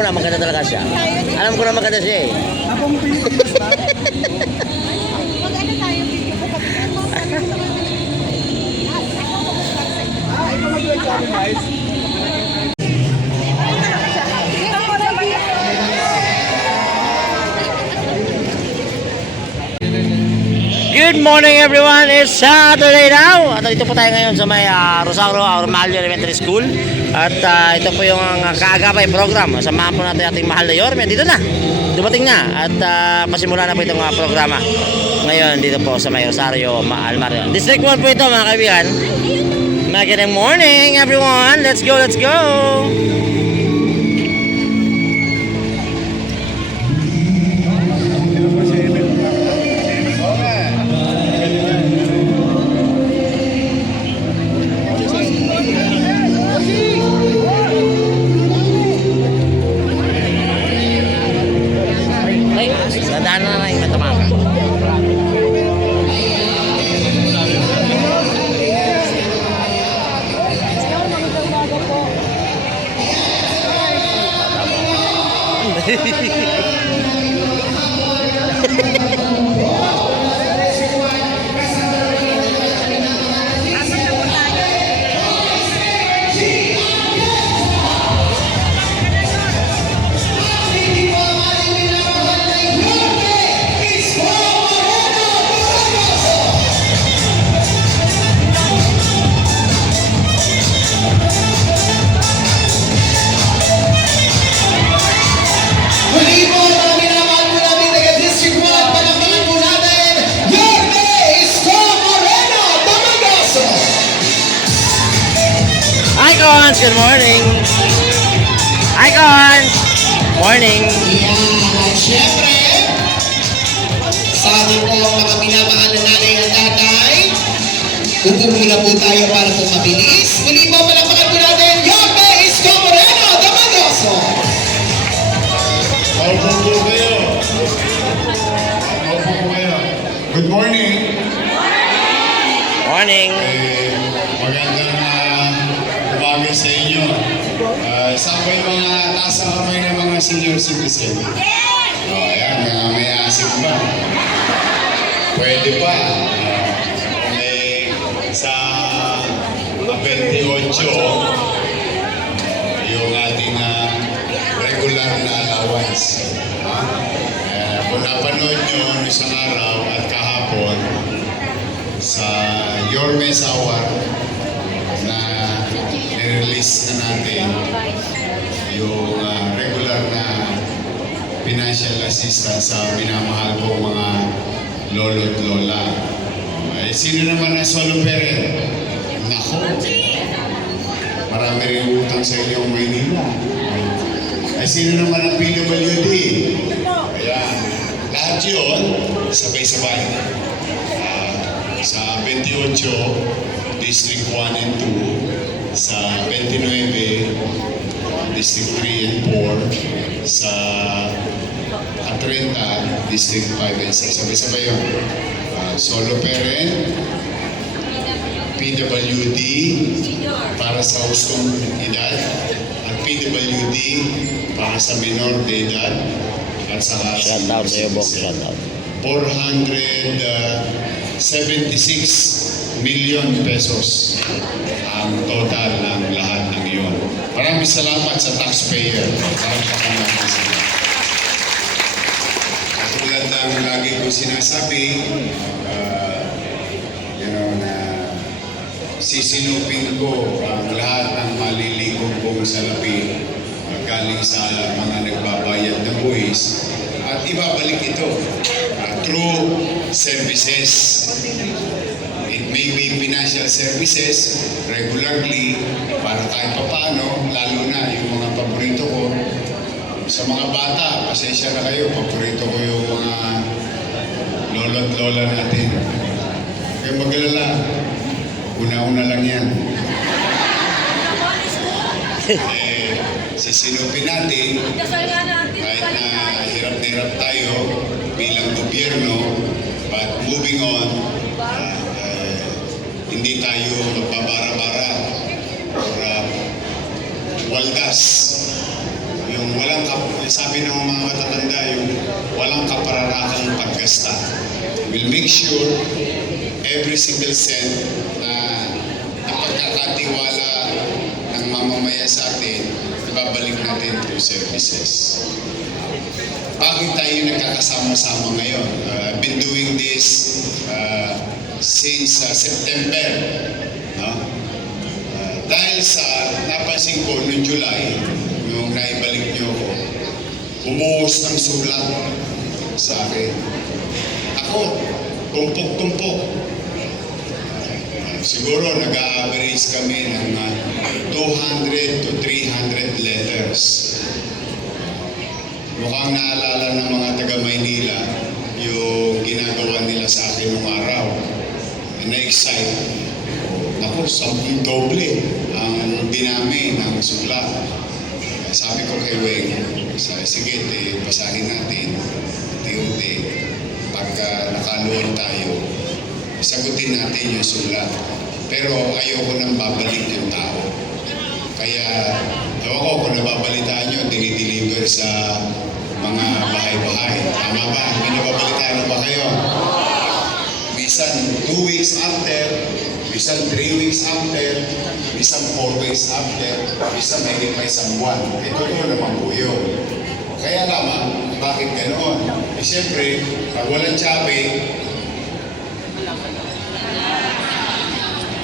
ko na maganda talaga siya. Alam ko na maganda siya eh. Abang Pilipinas ba? Mag-ano tayo video ko pag Ito mag-reklamo guys. Good morning everyone! It's Saturday now! At dito po tayo ngayon sa may Rosario Armalio Elementary School. At ito po yung kaagapay program. Samahan po natin ating mahal na Yorme. Dito na! Dumating na! At pasimula na po itong programa. Ngayon dito po sa may Rosario Armalio. District 1 po ito mga kaibigan. Magandang morning everyone! Let's go! Let's go! Nadaan na yung matamang. Icons, good morning. Icons, morning. At syempre, sa ating po mga minamahal na nanay at tatay, upo muna po tayo para po mabilis. Muli po palakpakan po natin, Yorme Isko Moreno, Damagoso. Opo po kayo. Opo po kayo. Good morning. Morning. Magandang umaga sa inyo. Saan ba yung mga taas ang kamay ng mga senior citizen? Ayan, may asik ba? Pwede pa. Sa 28, yung ating regular na allowance. Kung napanood nyo isang araw at kahapon sa Yorme Sawar na nirelease na natin yung regular na financial assistance sa minamahal kong mga lolo at lola. Sino naman ang solo parent? Nako! Marami rin utang sa inyong Maynila. Sino naman ang PWD? Ayan. Lahat yun, sabay-sabay. Sa 28, District 1 and 2, sa 29, District 3 and 4, sa 30, District 5 and 6. Sabay-sabay yun. Solo parent, PWD para sa hustong edad, at PWD para sa minor de edad, at sa Shout out sa iyo, Bok. Shout out. 476 million pesos ang total ng lahat ng iyon. Maraming salamat sa taxpayer. Palakpakan natin sila. Katulad ng lagi ko sinasabi, na sisinupin ko ang lahat ng malilikong kong salapi galing sa mga nagbabayad ng buwis at ibabalik ito through services. It may be financial services regularly para kahit paano, lalo na yung mga paborito ko. Sa mga bata, pasensya na kayo, paborito ko yung mga lolo at lola natin. Kaya mag-alala, una-una lang yan. Sisinupin natin, kahit na hirap-hirap tayo bilang gobyerno, but moving on, hindi tayo magpabara-bara or waldas. yung sabi ng mga matatanda, yung walang kapararakang paggasta. We'll make sure every single cent na napagkakatiwala ng mamamayan sa atin, ibabalik natin through services. Bakit tayo nagkakasama-sama ngayon? I've been doing this since September. No? Dahil sa napansin ko noong July, yung naibalik niyo ako, bumuhos ng sulat sa akin. Ako, tumpok-tumpok. Siguro nag-a-average kami ng 200 to 300 letters. Mukhang naalala ng mga taga-Maynila yung ginagawa nila sa akin noong araw. Na-excite. Naku, 10 doble ang dinami ng sulat. Sabi ko kay Weng, sige, basahin natin. Unti-unti. Pagka nakaluwal tayo, sagutin natin yung sulat. Pero ayoko nang babalik yung tao. Kaya, ewan ko kung nababalitaan nyo, dinideliver sa mga bahay-bahay. Tama ba? May nababalitaan na ba kayo? Bisan 2 weeks after, bisan 3 weeks after, bisan 4 weeks after, bisan may pa isang buwan. Ito naman po yun. Kaya naman, bakit ganoon? Siyempre, pag walang tsabi,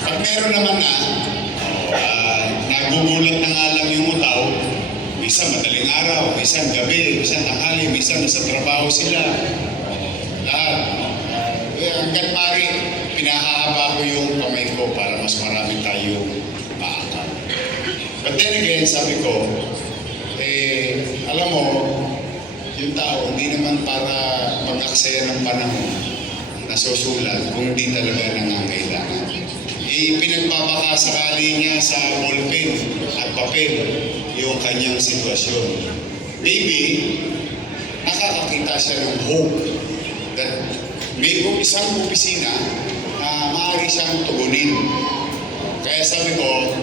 pag meron naman nagugulat na nga lang yung utaw, minsan madaling araw, minsan gabi, minsan tanghali, minsan nasa trabaho sila. Lahat. Hanggat mari, pinahahaba ko yung kamay ko para mas marami tayong maakap. But then again, sabi ko, alam mo, yung tao, hindi naman para mag-aksaya ng panahon na susulat kung di talaga nangangailangan. Pinagbabakasakali niya sa ballpen at papel yung kanyang sitwasyon. Maybe, nakakakita siya ng hope that may isang opisina na maaari siyang tugunin. Kaya sabi ko,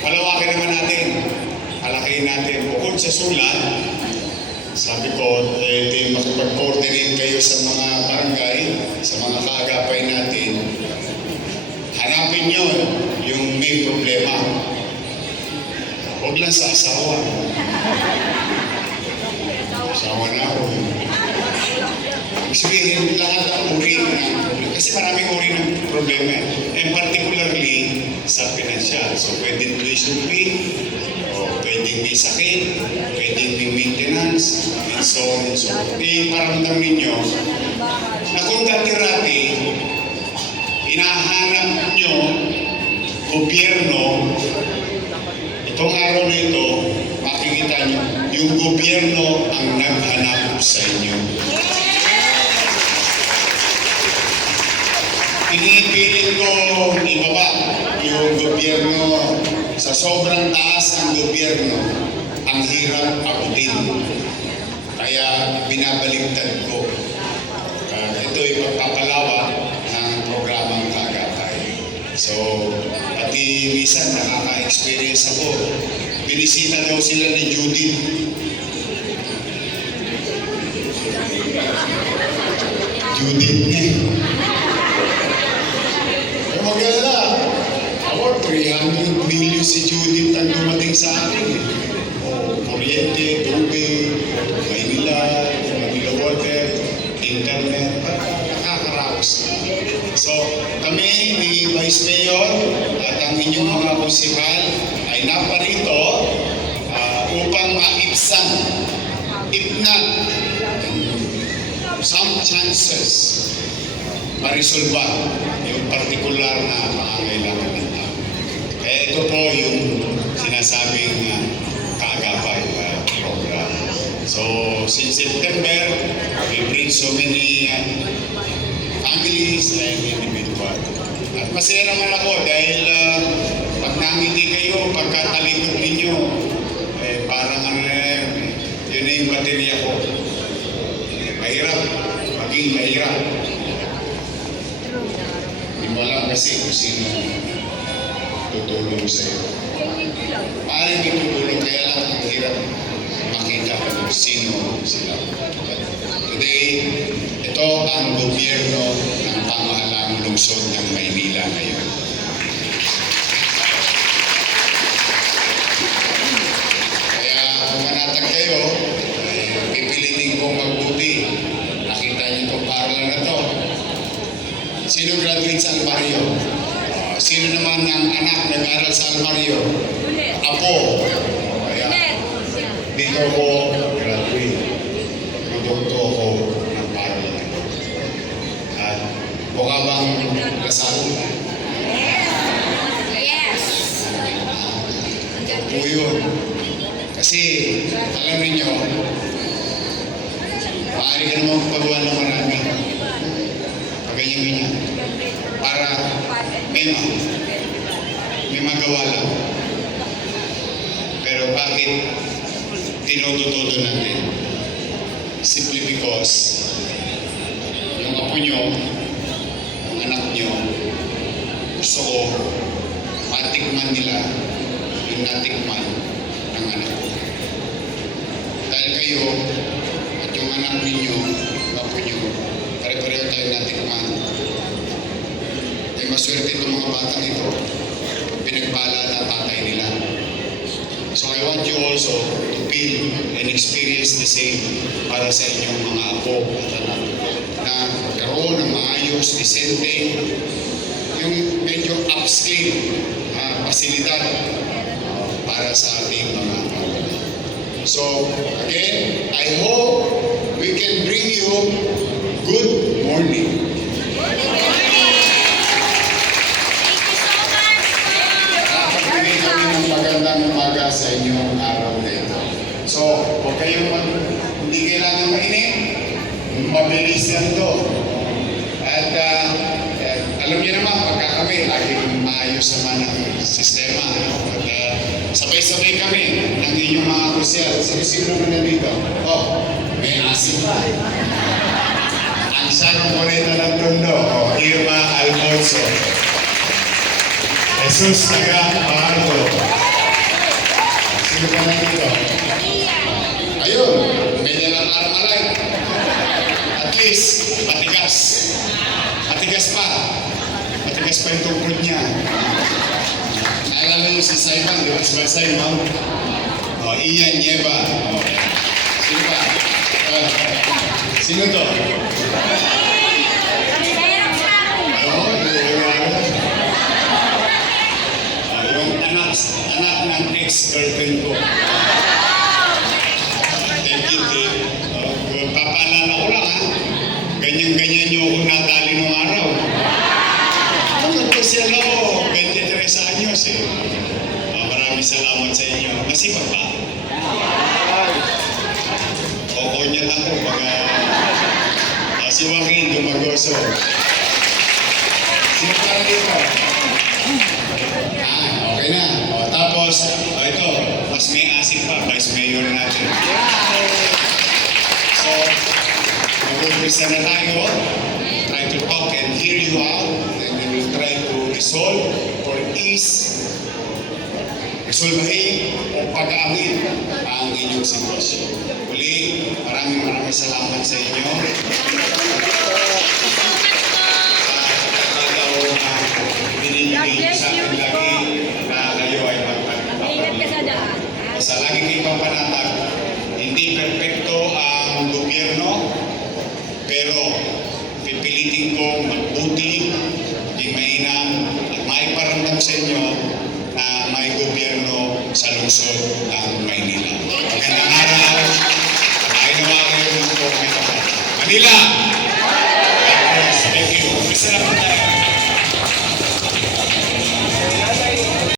palawakin naman natin, palakihin natin. Bukod sa sulat, sabi ko, makipag-coordinate kayo sa mga barangay, sa mga kaagapay natin. Hanapin nyo yung may problema. Huwag lang sa asawa. Asawa na ako. Sabihin, lahat ang uri ng problema. Kasi maraming uri ng problema. And particularly sa financial. So, pwedeng tuition fee, o pwedeng may sakit, pwedeng may maintenance, and so on and so on. Paramdam ninyo na kung dati-rati, hinahanap nyo, gobyerno, itong araw na ito, makikita nyo, yung gobyerno ang naghanap sa inyo. Pinipilit ko ibaba yung gobyerno sa sobrang taas ng gobyerno, ang hirap abutin. Kaya binabaliktad ko. Ito'y pagpapalawak ng programang Kaagapay. So, pati minsan nakaka-experience ako. Binisita daw sila ni Judith. Judith niya. Magala, ako 300 million si Judith ang dumating sa akin. Kuryente, tubig, Maynila, Manila Water, internet, nakakaraos na. So, kami ni Vice Mayor at ang inyong mga konsehal ay naparito upang maibsan, if not, some chances marisolba yung partikular na pangangailangan ng tao. Kaya ito po yung sinasabing Kaagapay program. So, since September, we bring so many families and individual. At masaya naman ako dahil pag nangiti kayo, pagkatalikod ninyo, parang yun na yung baterya ko. Mahirap, maging mahirap. Hindi mo alam kasi kung sino tutulong sa'yo. Maaaring may tutulong, kaya lang ang hirap. mahirap makita kung sino sila. Today, ito ang gobyerno ng pamahalaang lungsod ng Maynila ngayon. Kaya kung manatag kayo, pipilitin kong magbuti. Nakita niyo itong paralan na to. Sino graduate sa Almario? Sino naman ang anak nag-aral sa Almario? Apo. Kaya, dito ako graduate. Produkto ako ng paralan. At mukha bang lasal? Po yun. Kasi, alam niyo, maaari ka naman pagawa ng marami. Ganyan-ganyan. Para may magawa lang. Pero bakit tinututudo natin? Simply because yung apo nyo, yung anak nyo, gusto ko matikman nila yung natikman ng anak ko. Dahil kayo at yung anak ninyo, yung apo nyo, pare-pareho tayo natikman. Ay maswerte itong mga batang ito. Pinagbala na tatay nila. So I want you also to feel and experience the same para sa inyong mga apo at anak na magkaroon ng maayos, disente, yung medyo upscale pasilidad para sa ating mga apo. So again, I hope we can bring you good morning. Nakapagpili kami ng magandang umaga sa inyong araw na ito. So, huwag kayong hindi kailangan mainit. Mabilis yan to. At alam niyo naman, pagka kami, laging maayos naman ang sistema. At sabay-sabay kami ng inyong mga kusyal. Sino naman na dito? Oh, may asin pa. Ang sarong moneta ng Tondo, Irma Alfonso. Jesus Taga Pahardo. Sino ka na dito? Ayun, may dalang aramalay. At least, matigas. Matigas pa. Matigas pa yung tungkol niya. Naalala niyo si Simon, di ba? Si Simon? O, Ian Nieva. O. Sino pa? Sino to? Anak ng ex-girlfriend ko. Thank you, Dave. Papaalala ko lang, ha? Ganyan-ganyan niyo ako natali nung araw. Nagpasya lang ako, 23 anyos eh. Maraming salamat sa inyo. Masipag pa. Kokonyat ako baga si Joaquin Dumagoso. Sino pa rin dito? Okay na. Tapos, ito, mas may asin pa, Vice Mayor natin. So, mag-umpisa na tayo. Try to talk and hear you out. And then we'll try to resolve or resolvehin o pag-amin ang inyong sitwasyon. Uli, maraming salamat sa inyo. Binibigay sa akin lagi na kayo ay magpapalipad. Basta lagi kayong papanatag. Hindi perfecto ang gobyerno, pero pipilitin kong magbuti, maging mainam, at maiparamdam sa inyo na may gobyerno sa lungsod ng Maynila. Magandang araw.